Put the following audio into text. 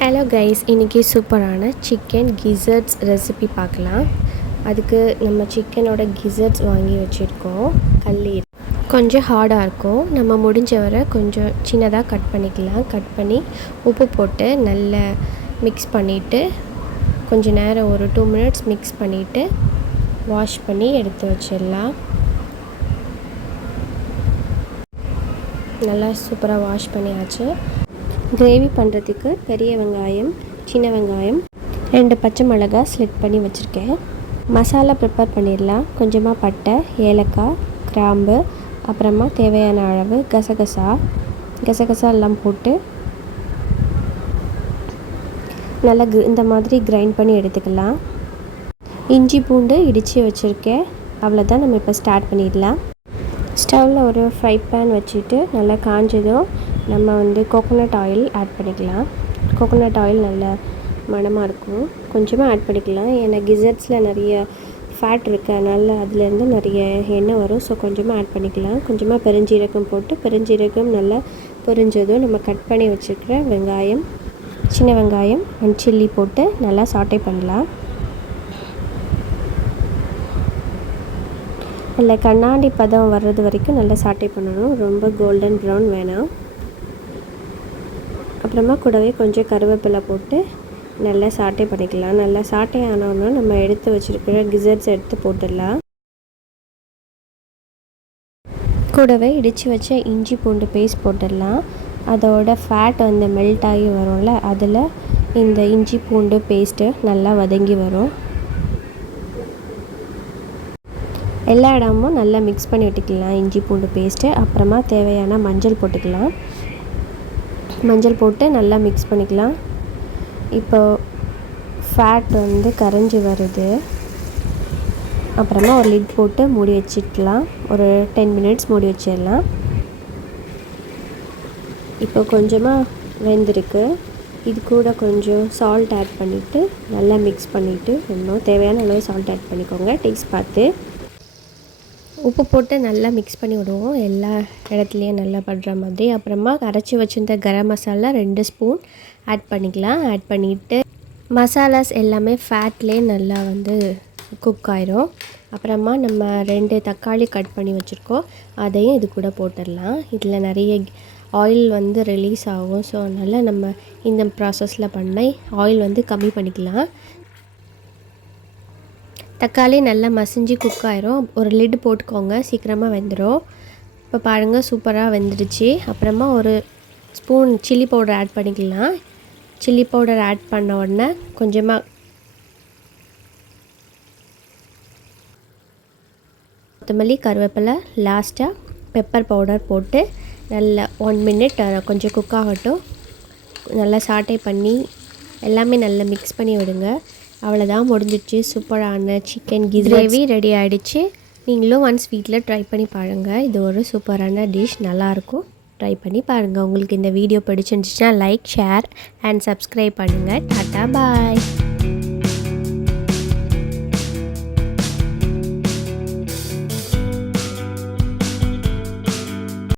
Hello guys, இன்றைக்கி சூப்பரான chicken கிசர்ட்ஸ் recipe பார்க்கலாம். அதுக்கு நம்ம சிக்கனோட கிசர்ட்ஸ் வாங்கி வச்சுருக்கோம். கல்லி கொஞ்சம் ஹார்டாக இருக்கும். நம்ம முடிஞ்ச வரை கொஞ்சம் சின்னதாக கட் பண்ணிக்கலாம். கட் பண்ணி உப்பு போட்டு நல்லா மிக்ஸ் பண்ணிவிட்டு கொஞ்சம் நேரம் ஒரு 2 minutes மிக்ஸ் பண்ணிவிட்டு வாஷ் பண்ணி எடுத்து வச்சிடலாம். நல்லா சூப்பராக வாஷ் பண்ணியாச்சு. கிரேவி பண்ணுறதுக்கு பெரிய வெங்காயம், சின்ன வெங்காயம், 2 பச்சை மிளகாய் ஸ்லிட் பண்ணி வச்சுருக்கேன். மசாலா ப்ரிப்பேர் பண்ணிடலாம். கொஞ்சமாக பட்டை, ஏலக்காய், கிராம்பு, அப்புறமா தேவையான அளவு கசகசா எல்லாம் போட்டு நல்லா இந்த மாதிரி கிரைண்ட் பண்ணி எடுத்துக்கலாம். இஞ்சி பூண்டு இடித்து வச்சுருக்கேன். அவ்வளோதான். நம்ம இப்போ ஸ்டார்ட் பண்ணிடலாம். ஸ்டவ்வில் ஒரு ஃப்ரை பேன் வச்சுட்டு நல்லா காஞ்சதும் நம்ம கோகோனட் ஆயில் ஆட் பண்ணிக்கலாம். கோகோனட் ஆயில் நல்ல மணமாக இருக்கும். கொஞ்சமாக ஆட் பண்ணிக்கலாம். ஏன்னா கிசர்ட்ஸில் நிறைய ஃபேட் இருக்குது, அதனால் அதுலேருந்து நிறைய எண்ணெய் வரும். ஸோ கொஞ்சமாக ஆட் பண்ணிக்கலாம். கொஞ்சமாக பெருஞ்சீரகம் போட்டு பெருஞ்சீரகம் நல்லா பொரிஞ்சதும் நம்ம கட் பண்ணி வச்சுருக்கிற வெங்காயம், சின்ன வெங்காயம் அண்ட் சில்லி போட்டு நல்லா சாட்டே பண்ணலாம். நல்லா கண்ணாடி பதம் வர்றது வரைக்கும் நல்லா சாட்டே பண்ணணும். ரொம்ப கோல்டன் ப்ரௌன் வேணாம். அப்புறமா கூடவே கொஞ்சம் கருவேப்பிலை போட்டு நல்லா சாட்டே பண்ணிக்கலாம். நல்லா சாட்டே ஆனோன்னா நம்ம எடுத்து வச்சுருக்கிற கிசர்ட்ஸ் எடுத்து போட்டுடலாம். கூடவே இடித்து வச்ச இஞ்சி பூண்டு பேஸ்ட் போட்டுடலாம். அதோட ஃபேட் மெல்ட் ஆகி வரும்ல, அதில் இந்த இஞ்சி பூண்டு பேஸ்ட்டு நல்லா வதங்கி வரும். எல்லா இடமும் நல்லா மிக்ஸ் பண்ணி விட்டுக்கலாம் இஞ்சி பூண்டு பேஸ்ட்டு. அப்புறமா தேவையான மஞ்சள் போட்டுக்கலாம். மஞ்சள் போட்டு நல்லா மிக்ஸ் பண்ணிக்கலாம். இப்போ ஃபேட் கரைஞ்சி வருது. அப்புறமா ஒரு லிட் போட்டு மூடி வச்சிடலாம். ஒரு 10 minutes மூடி வச்சிடலாம். இப்போ கொஞ்சமாக வெந்திருக்கு. இது கூட கொஞ்சம் சால்ட் ஆட் பண்ணிவிட்டு நல்லா மிக்ஸ் பண்ணிவிட்டு இன்னும் தேவையான அளவு சால்ட் ஆட் பண்ணிக்கோங்க, டேஸ்ட் பார்த்து. உப்பு போட்டு நல்லா மிக்ஸ் பண்ணி விடுவோம், எல்லா இடத்துலையும் நல்லா படுற மாதிரி. அப்புறமா அரைச்சி வச்சுருந்த கரம் மசாலா 2 ஸ்பூன் ஆட் பண்ணிக்கலாம். ஆட் பண்ணிவிட்டு மசாலாஸ் எல்லாமே ஃபேட்லேயே நல்லா குக் ஆயிரும். அப்புறமா நம்ம 2 தக்காளி கட் பண்ணி வச்சுருக்கோம், அதையும் இது கூட போட்டுடலாம். இதில் நிறைய ஆயில் ரிலீஸ் ஆகும். ஸோ அதனால் நம்ம இந்த ப்ராசஸில் பண்ண ஆயில் கம்மி பண்ணிக்கலாம். தக்காளி நல்லா மசிஞ்சு குக் ஆயிரும். ஒரு லிட் போட்டுக்கோங்க, சீக்கிரமாக வெந்துடும். இப்போ பாருங்கள், சூப்பராக வெந்துடுச்சு. அப்புறமா ஒரு ஸ்பூன் சில்லி பவுடர் ஆட் பண்ணிக்கலாம். சில்லி பவுடர் ஆட் பண்ண உடனே கொஞ்சமாக கொத்தமல்லி, கருவேப்பிலை, லாஸ்ட்டாக பெப்பர் பவுடர் போட்டு நல்லா 1 minute கொஞ்சம் குக் ஆகட்டும். நல்லா சாட்டே பண்ணி எல்லாமே நல்லா மிக்ஸ் பண்ணி விடுங்க. அவ்வளோதான், முடிஞ்சிடுச்சு. சூப்பரான சிக்கன் கிரேவி ரெடி ஆகிடுச்சு. நீங்களும் ஒன்ஸ் வீட்டில் ட்ரை பண்ணி பாருங்கள். இது ஒரு சூப்பரான டிஷ், நல்லாயிருக்கும். ட்ரை பண்ணி பாருங்கள். உங்களுக்கு இந்த வீடியோ பிடிச்சிருந்துச்சுன்னா லைக், ஷேர் அண்ட் சப்ஸ்கிரைப் பண்ணுங்கள். டாட்டா, பாய்.